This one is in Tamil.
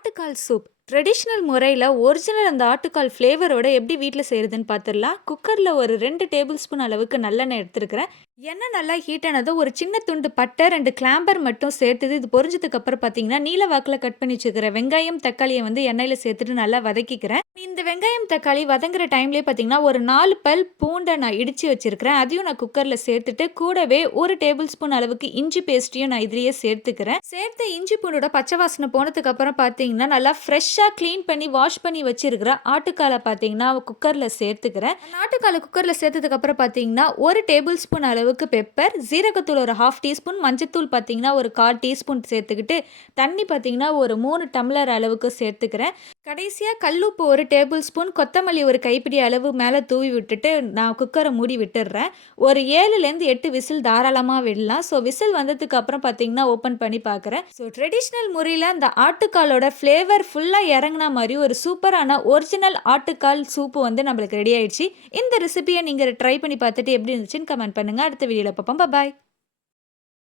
ஆட்டுக்கால் சூப். ட்ரெடிஷ்னல் முறையில ஒரிஜினல் அந்த ஆட்டுக்கால் ஃப்ளேவரோட எப்படி வீட்ல செய்றதுன்னு பார்த்துரலாம். குக்கர்ல ஒரு 2 டேபிள் ஸ்பூன் அளவுக்கு நல்லெண்ணெய் எடுத்துருக்கிறேன். எண்ணெய் நல்லா ஹீட் ஆனதும் ஒரு சின்ன துண்டு பட்டை, 2 கிளாம்பர் மட்டும் சேர்த்துது. இது பொரிஞ்சதுக்கு அப்புறம் பார்த்தீங்கன்னா, நீல வாக்குல கட் பண்ணி வச்சுருக்கிற வெங்காயம், தக்காளிய வந்து எண்ணெயில சேர்த்துட்டு நல்லா வதக்கிக்கிறேன். இந்த வெங்காயம், தக்காளி வதங்குற டைம்லயே பார்த்தீங்கன்னா, ஒரு 4 பல் பூண்ட நான் இடிச்சு வச்சிருக்கிறேன். அதையும் நான் குக்கர்ல சேர்த்துட்டு, கூடவே 1 டேபிள் ஸ்பூன் அளவுக்கு இஞ்சி பேஸ்ட்டையும் நான் இதுலயே சேர்த்துக்கிறேன். சேர்த்து இஞ்சி பூண்டோட பச்சை வாசனை போனதுக்கு அப்புறம் பார்த்தீங்கன்னா, நல்லா ஃப்ரெஷ்ஷா கிளீன் பண்ணி வாஷ் பண்ணி வச்சிருக்கிற ஆட்டுக்கால பார்த்தீங்கன்னா, குக்கர்ல சேர்த்துக்கிறேன். அந்த ஆட்டுக்கால குக்கர்ல சேர்த்ததுக்கு அப்புறம் பார்த்தீங்கன்னா, 1 டேபிள் ஸ்பூன் அளவுக்கு பெப்பர், ஜீரகத்தூள் ஒரு 1/2 டீஸ்பூன், மஞ்சத்தூள் பார்த்தீங்கன்னா ஒரு 1/4 டீஸ்பூன் சேர்த்துக்கிட்டு, தண்ணி பார்த்தீங்கன்னா ஒரு 3 டம்ளர் அளவுக்கு சேர்த்துக்கிறேன். கடைசியா கல்லுப்பு 1 டேபிள் ஸ்பூன், கொத்தமல்லி ஒரு கைப்பிடி அளவு மேல தூவி விட்டுட்டு, நான் குக்கர மூடி விட்டுர்றேன். ஒரு 7லேருந்து 8 விசில் தாராளமா விடலாம். ஸோ விசில் வந்ததுக்கு அப்புறம் பார்த்தீங்கன்னா, ஓப்பன் பண்ணி பார்க்குறேன். ஸோ ட்ரெடிஷ்னல் முறையில அந்த ஆட்டுக்காலோட ஃப்ளேவர் ஃபுல்லா இறங்குன மாரி ஒரு சூப்பரான ஒரிஜினல் ஆட்டுக்கால் சூப்பு வந்து நம்மளுக்கு ரெடி ஆயிடுச்சு. இந்த ரெசிபிய நீங்க ட்ரை பண்ணி பார்த்துட்டு எப்படி இருந்துச்சுன்னு கமெண்ட் பண்ணுங்க. அடுத்த வீடியோல பார்ப்போம். பாய்.